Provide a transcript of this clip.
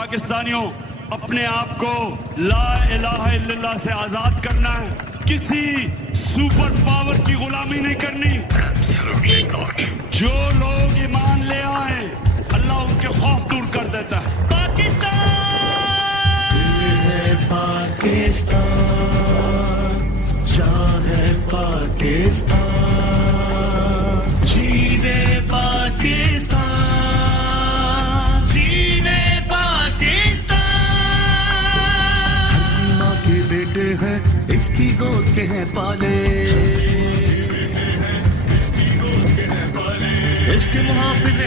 پاکستانیوں اپنے آپ کو لا الہ الا اللہ سے آزاد کرنا ہے، کسی سپر پاور کی غلامی نہیں کرنی۔ جو لوگ ایمان لے آئے اللہ ان کے خوف دور کر دیتا ہے۔ پاکستان جان ہے پاکستان، جیوے پاکستان، جیوے پاکستان۔ دھرتی ماں کے بیٹے ہیں اس کی گود کے ہیں پالے، اس کے محافظ